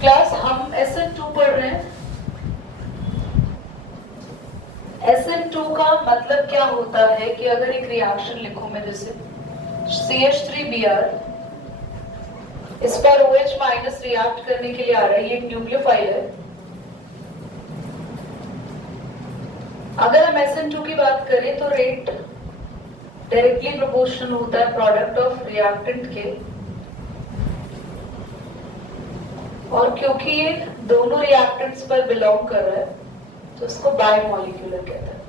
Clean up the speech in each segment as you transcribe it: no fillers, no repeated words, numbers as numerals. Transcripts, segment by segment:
Class हम SN2 पढ़ रहे हैं। SN2 का मतलब क्या होता है कि अगर एक रिएक्शन लिखूं मैं, जैसे CH3Br, इस पर OH माइनस रिएक्ट करने के लिए आ रहा है, ये एक न्यूक्लियोफाइल है। अगर हम SN2 की बात करें तो रेट डायरेक्टली प्रोपोर्शनल होता है प्रोडक्ट ऑफ रिएक्टेंट के, और क्योंकि ये दोनों रिएक्टेंट्स पर बिलोंग कर रहा है तो इसको बायमॉलिक्यूलर कहते हैं।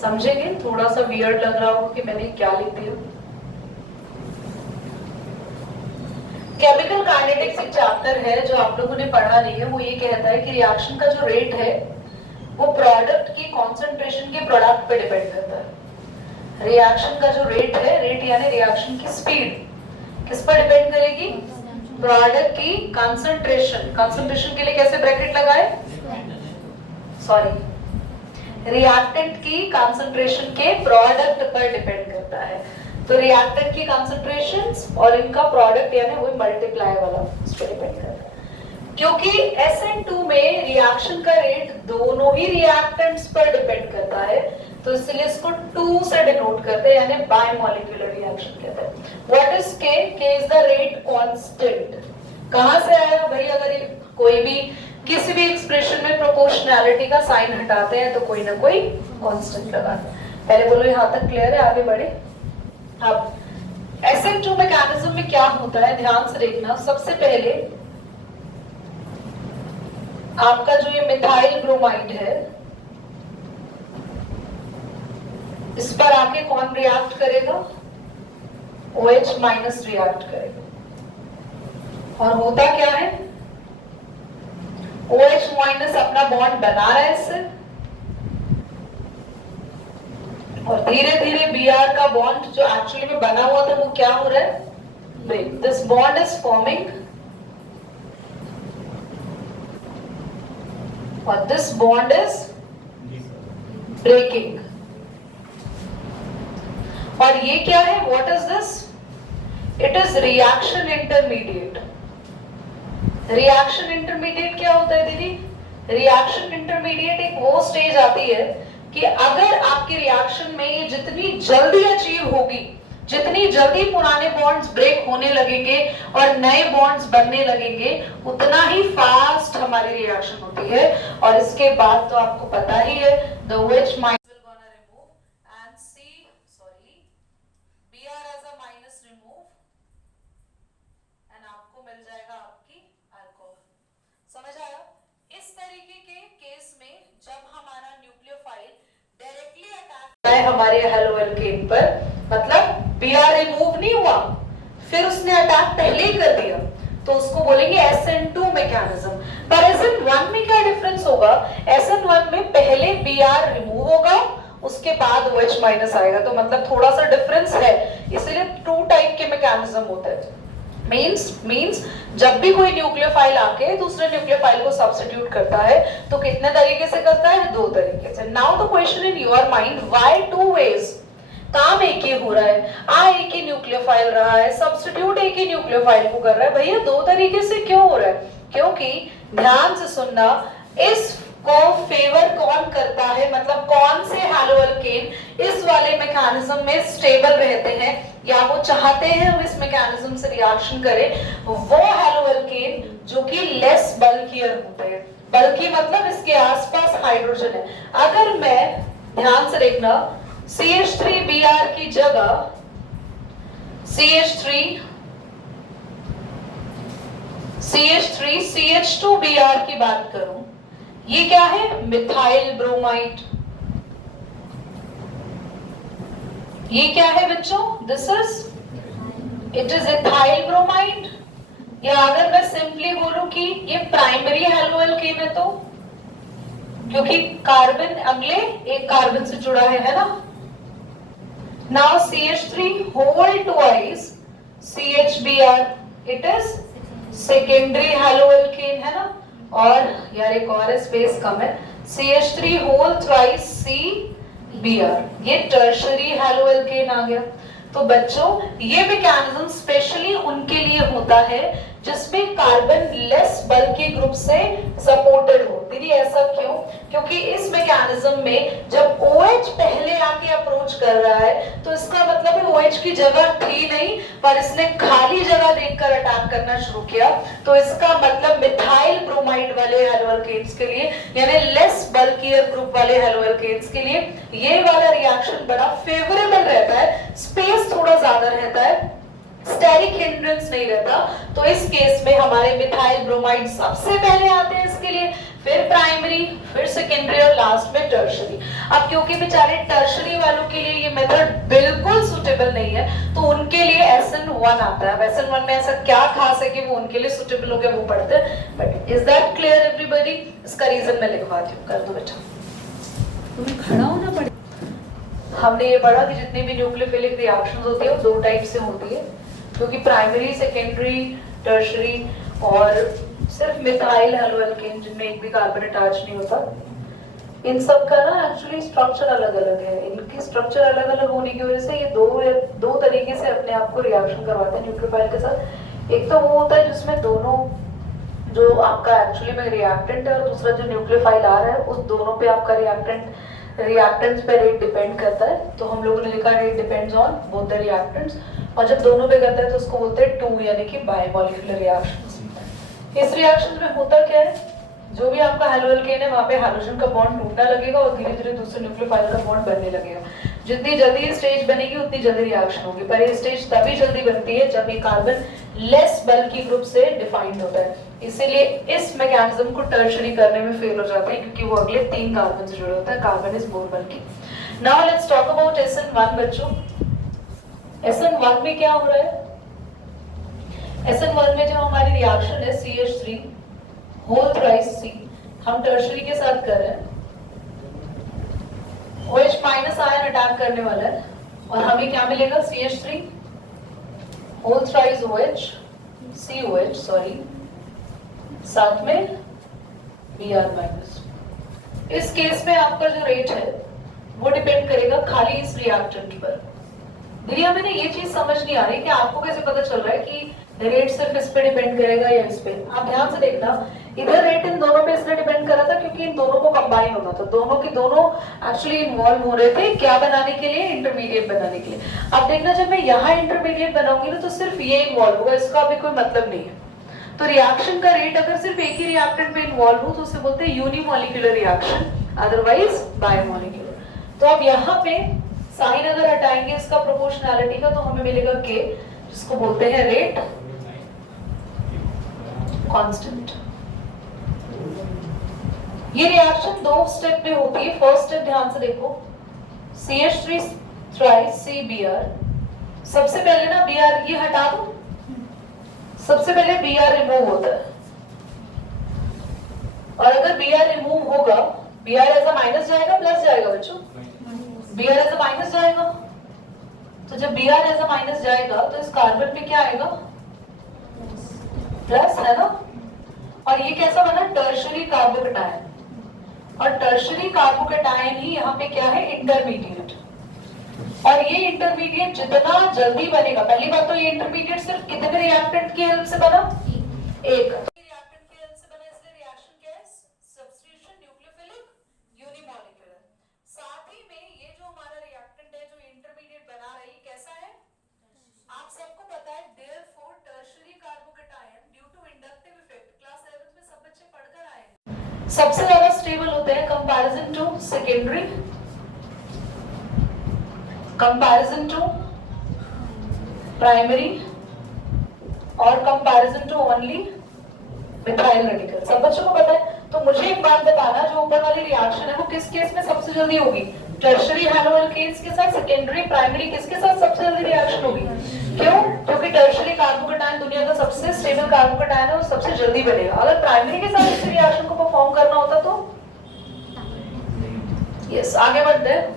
समझेंगे? थोड़ा सा वियर्ड लग रहा होगा कि मैंने क्या लिख दिया। केमिकल काइनेटिक्स एक चैप्टर है जो आप लोगों ने पढ़ा नहीं है। वो ये कहता है कि रिएक्शन का जो रेट है वो प्रोडक्ट की कॉन्सेंट्रेशन के प्रोडक्ट पे डिपेंड करता है। रिएक्शन का जो रेट है, रेट यानी रिएक्शन की स्पीड, किस पर डिपेंड करेगी? प्रोडक्ट की कंसंट्रेशन। कंसंट्रेशन के लिए कैसे ब्रैकेट लगाए? सॉरी, रिएक्टेंट की कंसंट्रेशन के प्रोडक्ट पर डिपेंड करता है। तो रिएक्टेंट की कंसंट्रेशंस और इनका प्रोडक्ट यानी वो मल्टीप्लाई वाला उस पर डिपेंड करता है। क्योंकि SN2 में रिएक्शन का रेट दोनों ही रिएक्टेंट्स पर डिपेंड करता है, तो इसलिए इसको 2 से डिनोट करते हैं, यानी बायमॉलिक्यूलर रिएक्शन कहते हैं। What is K? K is the rate constant. कहां से आया भाई? अगर कोई भी किसी भी एक्सप्रेशन में प्रोपोर्शनैलिटी का साइन हटाते हैं तो कोई ना कोई कांस्टेंट लगाते हैं। पहले बोलो यहां तक क्लियर है? आगे बढ़े। अब SN2 मैकेनिज्म में क्या होता है ध्यान से देखना। सबसे पहले आपका जो ये मिथाइल ब्रोमाइड है, इस पर आके कौन रिएक्ट करेगा? OH माइनस रिएक्ट करेगा। और होता क्या है? OH माइनस अपना बॉन्ड बना रहा है इससे, और धीरे धीरे Br का बॉन्ड जो एक्चुअली में बना हुआ था वो क्या हो रहा है? Break. This bond is forming और दिस बॉन्ड इज ब्रेकिंग। और ये क्या है? What is this? It is reaction intermediate. Reaction intermediate क्या होता है दीदी? रिएक्शन इंटरमीडिएट एक वो स्टेज आती है कि अगर आपके रिएक्शन में ये जितनी जल्दी अचीव होगी, जितनी जल्दी पुराने बॉन्ड्स ब्रेक होने लगेंगे और नए बॉन्ड्स बनने लगेंगे, उतना ही फास्ट हमारी रिएक्शन होती है। और इसके बाद तो आपको पता ही है, the OH minus will gonna remove and Br as a minus remove and आपको मिल जाएगा आपकी अल्कोहल। समझ आया? इस तरीके के केस में जब हमारा न्यूक्लियोफाइल डायरेक्टली अटैक है हमारे हेलोएल्केन पर, मतलब Br रिमूव नहीं हुआ, फिर उसने अटैक पहले ही कर दिया, तो उसको बोलेंगे SN2 मैकेनिज्म। पर SN1 में क्या डिफरेंस होगा? SN1 में पहले Br रिमूव होगा, उसके बाद OH माइनस आएगा, तो मतलब थोड़ा सा डिफरेंस है। इसलिए 2 टाइप के मैकेनिज्म होते हैं। मींस जब भी कोई न्यूक्लियोफाइल आके दूसरे न्यूक्लियोफाइल को सब्स्टिट्यूट करता है तो कितने तरीके से करता है? 2 तरीके से। Now the question in your mind, why 2 ways? काम एक ही हो रहा है, एक ही न्यूक्लियोफाइल रहा है, सब्स्टिट्यूट एक ही न्यूक्लियोफाइल को कर रहा है, भैया 2 तरीके से क्यों हो रहा है? क्योंकि ध्यान से सुनना, इस को फेवर कौन करता है, मतलब कौन से हेलोएल्केन इस वाले मैकेनिज्म में स्टेबल रहते हैं या वो चाहते हैं हम इस मैकेनिज्म से रिएक्शन करें, वो हेलोएल्केन जो कि लेस बल्कियर होते हैं। बल्कि मतलब इसके आसपास हाइड्रोजन है। अगर मैं, ध्यान से देखना, CH3Br की जगह CH2Br की बात करूं, ये क्या है? Methyl bromide. ये क्या है बच्चों? This it is ethyl bromide. या अगर मैं सिंपली बोलूं कि ये प्राइमरी हेलोएल्केन है, तो क्योंकि कार्बन अगले एक कार्बन से जुड़ा है ना। Now CH3 whole twice CHBr, it is secondary haloalkane है ना। और यार एक और स्पेस कम है, CH3 होल थ्राइस CBr, ये टर्शरी हेलोएल्केन आ गया। तो बच्चों ये मैकेनिज्म स्पेशली उनके लिए होता है जिसमें कार्बन लेस बल्की ग्रुप से सपोर्टेड हो। दीदी ऐसा क्यों? क्योंकि इस मैकेनिज्म में जब OH पहले आके अप्रोच कर रहा है तो इसका मतलब है OH की जगह थी नहीं, पर इसने खाली जगह देखकर अटैक करना शुरू किया। तो इसका मतलब मिथाइल ब्रोमाइड वाले हैलोअल्केन्स के लिए, यानी लेस बल्कियर ग्रुप वाले हैलोअल्केन्स के लिए ये वाला रिएक्शन बड़ा फेवरेबल रहता है, स्पेस थोड़ा ज्यादा रहता है, स्टेरिक हिंड्रेंस नहीं रहता। तो इस केस में हमारे मिथाइल ब्रोमाइड सबसे पहले आते हैं इसके लिए, फिर प्राइमरी, फिर सेकेंडरी और लास्ट में टर्शरी। अब क्योंकि बेचारे टर्शरी वालों के लिए ये मेथड बिल्कुल सुटेबल नहीं है तो उनके लिए SN1 आता है। SN1 में ऐसा क्या खास है कि वो उनके लिए सुटेबल हो गया, वो पढ़ते हैं। But is that clear everybody? इसका रीजन मैं लिखवाती हूँ, कर दो बेटा। तुम्हें खड़ा होना पड़ेगा। हमने ये पढ़ा कि जितनी भी न्यूक्लियोफिलिक रिएक्शंस होती है वो दो टाइप से होती है, क्योंकि प्राइमरी, सेकेंडरी, टर्शरी और सिर्फ मिथाइल हैलोअल्केन जिनमें एक भी कार्बन अटैच नहीं होता, इन सब का ना एक्चुअली स्ट्रक्चर अलग अलग है। इनकी स्ट्रक्चर अलग अलग होने की वजह से ये दो तरीके से अपने आप को रिएक्शन करवाते हैं न्यूक्लियोफाइल के साथ। एक तो वो होता है जिसमें दोनों, जो आपका एक्चुअली में रिएक्टेंट है और दूसरा जो न्यूक्लियोफाइल आ रहा है, उस दोनों पे आपका रिएक्टेंट्स पे रेट डिपेंड करता है। तो हम लोगों ने लिखा rate depends on both the reactants, और जब दोनों पे करता है तो उसको बोलते हैं टू, यानी कि बायमॉलिक्यूलर रिएक्शंस। इस रिएक्शन में होता क्या है, जो भी आपका हैलोअल्केन है वहां पे हाइड्रोजन का बॉन्ड टूटने लगेगा और धीरे धीरे दूसरे न्यूक्लियोफाइल का बॉन्ड बनने लगेगा। जितनी जल्दी ये स्टेज बनेगी उतनी जल्दी रिएक्शन होगी, पर ये स्टेज तभी जल्दी बनती है जब ये कार्बन लेस बल्की ग्रुप से डिफाइंड होता है। इसीलिए इस मैकेनिज्म को टर्शरी करने में फेल हो जाते हैं, क्योंकि वो अगले 3 कार्बन से जुड़े होता है। Carbon is more bulky. Now let's talk about SN1 बच्चों। SN1 में क्या हो रहा है? SN1 में जो हमारी रिएक्शन है CH3 होल थ्राइस C, हम टर्शरी के साथ कर रहे हैं। OH माइनस आयन अटैक करने वाला है और हमें क्या मिलेगा? CH3 whole thrice OH, COH sorry, साथ में Br माइनस। इस केस में आपका जो रेट है वो डिपेंड करेगा खाली इस रिएक्टेंट पर। दीदी मैंने ये चीज समझ नहीं आ रही कि आपको कैसे पता चल रहा है कि रेट सिर्फ इस पे डिपेंड करेगा या इस पे। आप ध्यान से देखना, इधर रेट इन दोनों पे इसलिए डिपेंड करा था क्योंकि इन दोनों को कंबाइन होना था। दोनों की दोनों एक्चुअली इन्वॉल्व हो रहे थे क्या बनाने के लिए? इंटरमीडिएट बनाने के लिए। अब देखना, जब मैं यहाँ इंटरमीडिएट बनाऊंगी ना तो सिर्फ ये इन्वॉल्व होगा, इसका अभी कोई मतलब नहीं है। तो रिएक्शन का रेट अगर सिर्फ एक ही रिएक्टेंट में इन्वॉल्व हो तो उसे बोलते हैं यूनिमॉलिक्यूलर रिएक्शन, अदरवाइज बायोमॉलिक्यूलर। तो अब यहाँ पे साइन अगर हटाएंगे इसका प्रोपोर्शनैलिटी का तो हमें मिलेगा K, जिसको बोलते हैं रेट कांस्टेंट। ये रिएक्शन 2 स्टेप में होती है। फर्स्ट स्टेप ध्यान से देखो, CH3 थ्राइस CBr। सबसे पहले ना Br ये हटा दो, सबसे पहले Br रिमूव होता है, और अगर Br रिमूव होगा, Br एज अ माइनस जाएगा प्लस जाएगा बच्चों? Br एज अ माइनस जाएगा। तो जब Br एज अ माइनस जाएगा तो इस कार्बन पे क्या आएगा? प्लस, है ना? और ये कैसा बना? Tertiary carbocation. और टर्शरी कार्बोकेटायन ही यहाँ पे क्या है? इंटरमीडिएट। और ये इंटरमीडिएट जितना जल्दी बनेगा, पहली बात तो ये इंटरमीडिएट सिर्फ कितने रिएक्टेंट की हेल्प से बना? एक रिएक्टेंट की हेल्प से बना, इसलिए रिएक्शन क्या है? Substitution nucleophilic unimolecular. साथ ही में ये जो हमारा रिएक्टेंट है जो इंटरमीडिएट बना रही है, कैसा है? आप सबको पता है, therefore tertiary carbocation due to inductive effect, class 7th में सब बच्चे पढ़कर आए हैं, सबसे ज्यादा स्टेबल होते हैं comparison to secondary, comparison to primary और comparison to only methyl radical. सब बच्चों को पता है। तो मुझे एक बात बताना, जो ऊपर वाली रिएक्शन है वो किस केस में सबसे जल्दी होगी? टर्शरी हैलोअल्केन्स के साथ। सेकेंडरी प्राइमरी किसके साथ सबसे जल्दी रिएक्शन होगी? क्यों? क्योंकि टर्शरी कार्बोकेटायन दुनिया का सबसे स्टेबल कार्बोकेटायन है और सबसे जल्दी बनेगा। अगर प्राइमरी के साथ इस रिएक्शन को परफॉर्म करना होता तो यस, आगे बढ़ते हैं।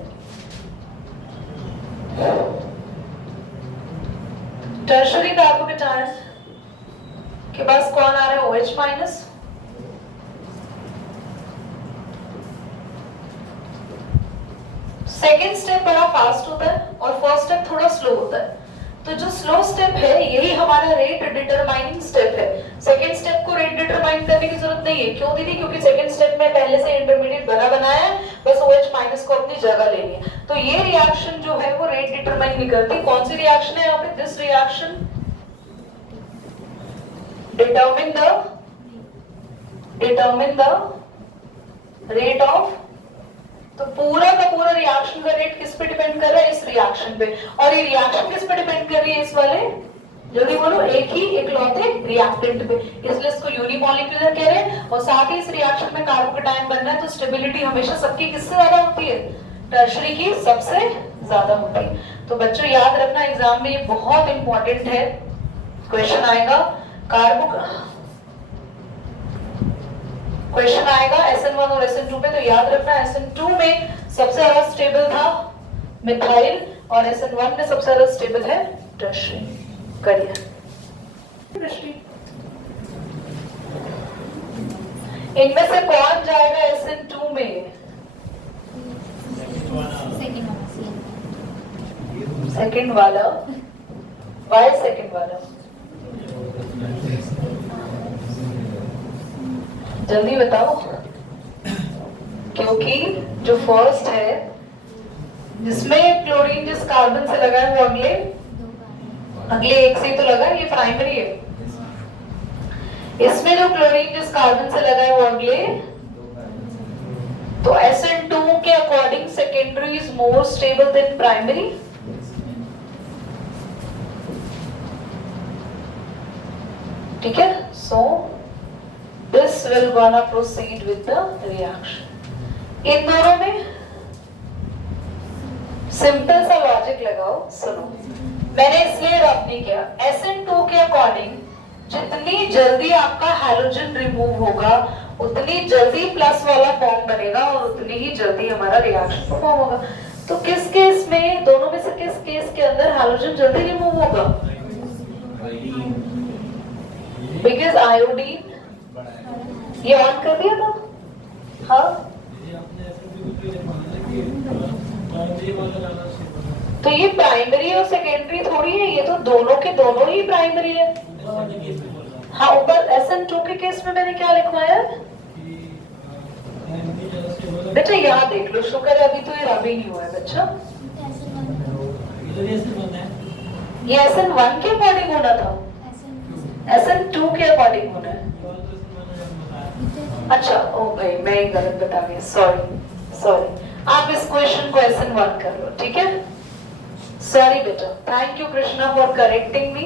टर्शरी कार्बोकेटायन के पास कौन आ रहा है? OH minus. सेकेंड स्टेप बड़ा फास्ट होता है और फर्स्ट स्टेप थोड़ा स्लो होता है। तो जो स्लो स्टेप है यही हमारा रेट डिटरमाइनिंग स्टेप है। सेकंड स्टेप को रेट डिटरमाइन करने की जरूरत नहीं है। क्यों दीदी? क्योंकि सेकंड स्टेप में पहले से इंटरमीडिएट बना बनाया है, बस OH माइनस को अपनी जगह लेनी है। तो ये रिएक्शन जो है वो रेट डिटरमाइन नहीं करती। कौन सी रिएक्शन है यहाँ पे? This reaction determine the rate of. तो पूरा का पूरा रिएक्शन का रेट किस पे डिपेंड कर रहा है? इस रिएक्शन पे। और ये रिएक्शन किस पे डिपेंड कर रही है? इस वाले, जल्दी बोलो, एक ही इकलौते रिएक्टेंट पे। इसलिए इसको यूनिमॉलिक्यूलर कह रहे हैं। और साथ ही इस रिएक्शन में कार्बोकेटायन बन रहा है, तो स्टेबिलिटी हमेशा सबकी किससे ज्यादा होती है? टर्शरी की सबसे ज्यादा होती है। तो बच्चों याद रखना, एग्जाम में ये बहुत इंपॉर्टेंट है, क्वेश्चन आएगा। क्वेश्चन आएगा SN1 और SN2 पे। तो याद रखना, SN2 में सबसे ज्यादा स्टेबल था मिथाइल और SN1 में सबसे ज्यादा स्टेबल है टर्शरी। करिए इनमें से कौन जाएगा SN2 में? सेकंड वाला। वाई सेकंड वाला? जल्दी बताओ। क्योंकि जो फर्स्ट है जिसमें क्लोरीन जिस कार्बन से लगा है वो अगले एक से ही तो लगा, ये प्राइमरी है। इसमें जो क्लोरीन जिस कार्बन से लगा है वो अगले। तो SN2 के according secondary is more stable then primary. ठीक है। सो this will gonna proceed with the reaction। इन दोनों में सिंपल सा लॉजिक लगाओ, सुनो। मैंने इसलिए रब नहीं किया। SN2 के अकॉर्डिंग जितनी जल्दी आपका हैलोजन रिमूव होगा उतनी जल्दी प्लस वाला फॉर्म बनेगा और उतनी ही जल्दी हमारा रिएक्शन परफॉर्म होगा। तो किस केस में, दोनों में से किस केस के अंदर हैलोजन जल्दी रिमूव होगा? बिकॉज आयोडीन, ये ऑन कर दिया था। हाँ, तो ये प्राइमरी और सेकेंडरी थोड़ी है, ये तो दोनों के दोनों ही प्राइमरी है। हाँ, ऊपर SN2 के केस में मैंने क्या लिखवाया? बेटा यहाँ देख लो, शुक्र है अभी तो ये रब ही नहीं हुआ है बच्चा। ये SN1 के अकॉर्डिंग होना था, SN2 के अकॉर्डिंग होना है। अच्छा, ओ भाई मैं ही गलत बता गया, सॉरी। आप इस क्वेश्चन को SN1 कर लो, ठीक है? सॉरी बेटा, thank you Krishna for correcting me.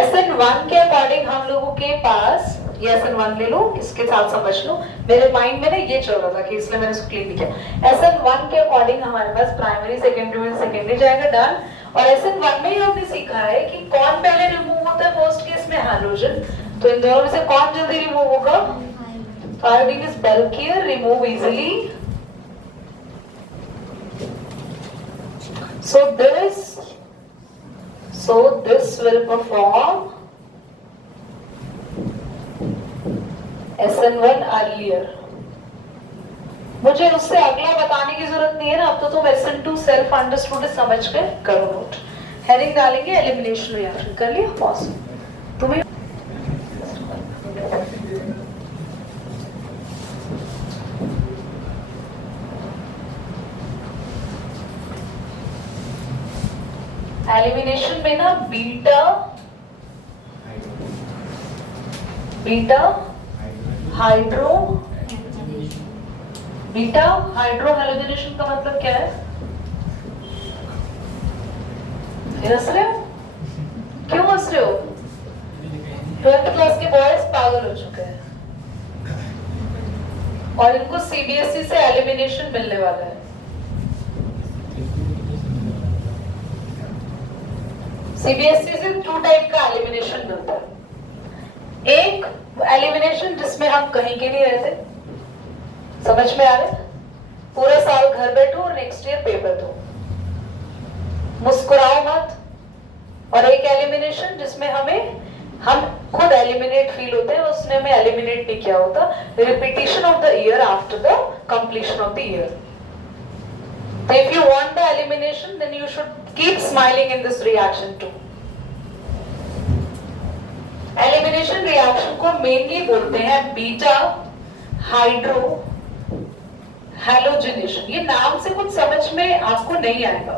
SN1 के अकॉर्डिंग हम लोगों के पास, ये SN1 ले लो, इसके साथ समझ लो। मेरे माइंड में ना ये चल रहा था कि इसलिए मैंने इसको क्लियर नहीं किया। SN1 के अकॉर्डिंग हमारे पास प्राइमरी सेकेंडरी जाएगा, डन। और SN1 में ही हमने सीखा है कि कौन पहले रिमूव होता है फर्स्ट केस में? हैलोजन। तो इन दोनों में से कौन जल्दी रिमूव होगा? Iodine is bulkier, remove easily. So this will perform SN1 earlier। मुझे उससे अगला बताने की जरूरत नहीं है ना, अब तो तुम SN2 सेल्फ अंडरस्टूड समझ के करो नोट। हेडिंग डालेंगे एलिमिनेशन रिएक्शन। कर लिया पॉज? तुम्हें एलिमिनेशन में ना बीटा हाइड्रो हैलोजनेशन का मतलब क्या है? हंस रहे हो? क्यों हंस रहे हो? 12th क्लास के बॉयज पागल हो चुके हैं और इनको CBSE से एलिमिनेशन मिलने वाला है। CBSE से 2 टाइप का एलिमिनेशन मिलता है। एक एलिमिनेशन जिसमें हम कहीं के नहीं रहते, समझ में आ रहा है? पूरे साल घर बैठो और नेक्स्ट ईयर पेपर दो, मुस्कुराओ मत। और एक एलिमिनेशन जिसमें हम खुद एलिमिनेट फील होते हैं, उसने हमें एलिमिनेट नहीं किया होता, repetition of the year after the completion of the year. So if you want the elimination, then you should keep smiling in this reaction to. Elimination reaction को मेनली बोलते हैं बीटा हाइड्रो हैलोजिनेशन। ये नाम से कुछ समझ में आपको नहीं आएगा,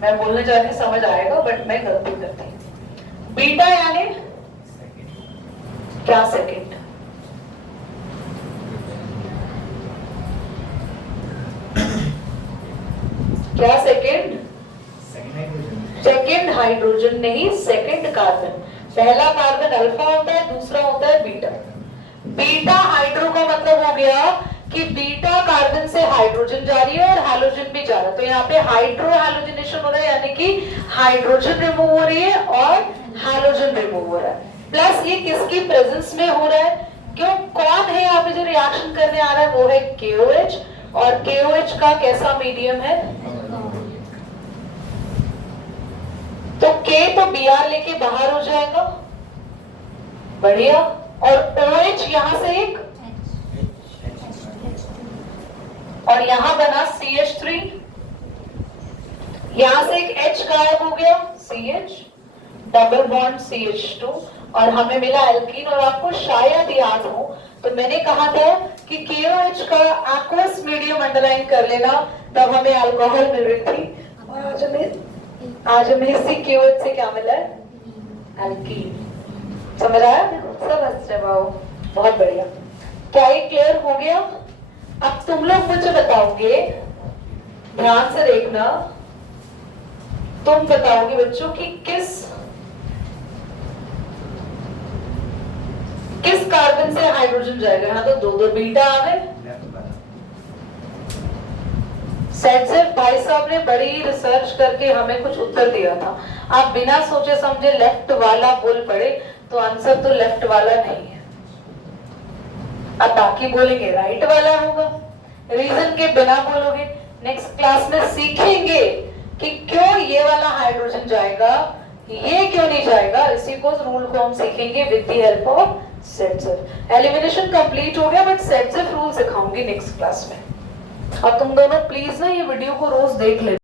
मैं बोलने जा रही समझ आएगा, बट मैं गलती करती हूं। बीटा यानी क्या? सेकंड। क्या सेकंड? सेकंड हाइड्रोजन नहीं, सेकंड कार्बन। पहला कार्बन अल्फा होता है, दूसरा होता है बीटा। बीटा हाइड्रो का मतलब हो गया कि बीटा कार्बन से हाइड्रोजन जा रही है और हैलोजन भी जा रहा है, तो यहाँ पे हाइड्रो हैलोजिनेशन हो रहा है, यानी कि हाइड्रोजन रिमूव हो रही है और हैलोजन रिमूव हो रहा है। प्लस ये किसकी प्रेजेंस में हो रहा है? क्यों, कौन है यहाँ पे जो रिएक्शन करने आ रहा है? वो है KOH। और KOH का कैसा मीडियम है? तो K तो Br लेके बाहर हो जाएगा, बढ़िया। और OH यहां से एक, और यहां बना CH3, यहां से एक H गायब हो गया, CH, डबल बॉन्ड CH2, और हमें मिला एल्कीन। और आपको शायद याद हो तो मैंने कहा था कि KOH का एक्वस मीडियम अंडरलाइन कर लेना, तब हमें अल्कोहल मिल रही थी, और आज हमें इसी KOH से क्या मिला है? एल्कीन। समझ आया? सब हंस रहे बाबू, बहुत बढ़िया। क्या ये क्लियर हो गया? अब तुम लोग मुझे बताओगे, ध्यान से देखना, तुम बताओगे बच्चों कि किस कार्बन से हाइड्रोजन जाएगा? यहाँ तो दो बीटा आ गए। सेटजेफ भाई साहब ने बड़ी रिसर्च करके हमें कुछ उत्तर दिया था, आप बिना सोचे समझे लेफ्ट वाला बोल पड़े, तो आंसर तो लेफ्ट वाला नहीं है। अब बाकी बोलेंगे राइट वाला होगा, रीजन के बिना बोलोगे। नेक्स्ट क्लास में सीखेंगे कि क्यों ये वाला हाइड्रोजन जाएगा, ये क्यों नहीं जाएगा। इसी को रूल को हम सीखेंगे with the help of Saytzeff. Elimination complete हो गया, बट सेटजेफ रूल सिखाऊंगी नेक्स्ट क्लास में। और तुम दोनों प्लीज ना ये वीडियो को रोज देख ले।